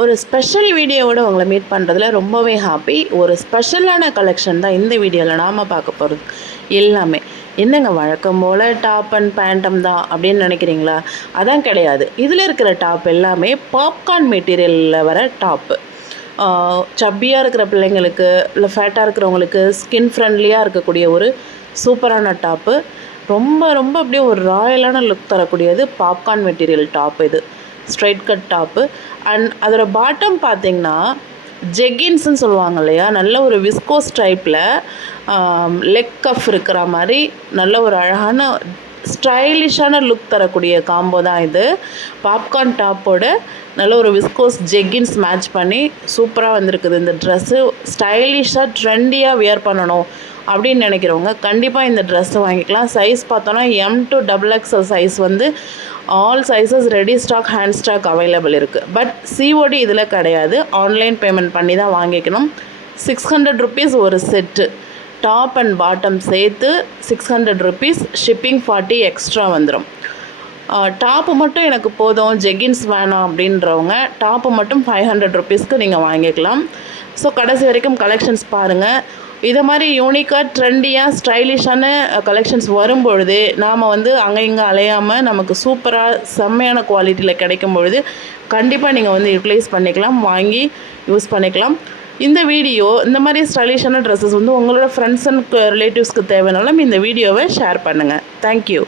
ஒரு ஸ்பெஷல் வீடியோவோட உங்களை மீட் பண்ணுறதுல ரொம்பவே ஹாப்பி ஒரு ஸ்பெஷலான கலெக்ஷன் தான் இந்த வீடியோவில் நாம் பார்க்க போகிறது எல்லாமே. என்னங்க வழக்கம் போல் டாப் அண்ட் பேண்டம் தான் அப்படின்னு நினைக்கிறீங்களா? அதான் கிடையாது. இதில் இருக்கிற டாப் எல்லாமே பாப்கார்ன் மெட்டீரியலில் வர டாப்பு சப்பியாக இருக்கிற பிள்ளைங்களுக்கு இல்லை ஃபேட்டாக இருக்கிறவங்களுக்கு ஸ்கின் ஃப்ரெண்ட்லியாக இருக்கக்கூடிய ஒரு சூப்பரான டாப்பு ரொம்ப ரொம்ப அப்படியே ஒரு ராயலான லுக் தரக்கூடியது பாப்கார்ன் மெட்டீரியல் டாப் இது. ஸ்ட்ரைட் கட் டாப்பு அண்ட் அதோட பாட்டம் பார்த்தீங்கன்னா ஜெகின்ஸ்னு சொல்லுவாங்க இல்லையா? நல்ல ஒரு விஸ்கோஸ் டைப்பில் லெக் கஃப் இருக்கிற மாதிரி நல்ல ஒரு அழகான ஸ்டைலிஷான லுக் தரக்கூடிய காம்போ தான் இது. பாப்கார்ன் டாப்போட நல்ல ஒரு விஸ்கோஸ் ஜெக்கின்ஸ் மேட்ச் பண்ணி சூப்பராக வந்திருக்குது. இந்த ட்ரெஸ்ஸு ஸ்டைலிஷாக ட்ரெண்டியாக வியர் பண்ணணும். அப்படின்னு நினைக்கிறவங்க கண்டிப்பாக இந்த ட்ரெஸ்ஸை வாங்கிக்கலாம். சைஸ் பார்த்தோன்னா M to double XL size வந்து all sizes ready stock hand stock available இருக்குது பட் சிஓடி இதில் கிடையாது. ஆன்லைன் பேமெண்ட் பண்ணி தான் வாங்கிக்கணும். சிக்ஸ் ஹண்ட்ரட் ருபீஸ் ஒரு செட்டு டாப் அண்ட் பாட்டம் சேர்த்து six hundred rupees shipping forty extra வந்துடும் டாப்பு மட்டும் எனக்கு போதும். ஜெகின்ஸ் வேணாம் அப்படின்றவங்க டாப்பு மட்டும் ஃபைவ் ஹண்ட்ரட் ருபீஸ்க்கு நீங்கள் வாங்கிக்கலாம். ஸோ கடைசி வரைக்கும் கலெக்ஷன்ஸ் பாருங்கள் இதை மாதிரி யூனிக்காக ட்ரெண்டியாக ஸ்டைலிஷான கலெக்ஷன்ஸ் வரும்பொழுது நாம் வந்து அங்கே இங்கே அலையாமல் நமக்கு சூப்பராக செம்மையான குவாலிட்டியில் கிடைக்கும் பொழுது கண்டிப்பாக நீங்கள் வந்து யூட்டிலைஸ் பண்ணிக்கலாம் வாங்கி யூஸ் பண்ணிக்கலாம். இந்த வீடியோ இந்த மாதிரி ஸ்டைலிஷான ட்ரெஸ்ஸஸ் வந்து உங்களோட ஃப்ரெண்ட்ஸ் அண்ட் ரிலேட்டிவ்ஸ்க்கு தேவைனாலும் இந்த வீடியோவை ஷேர் பண்ணுங்கள் தேங்க்யூ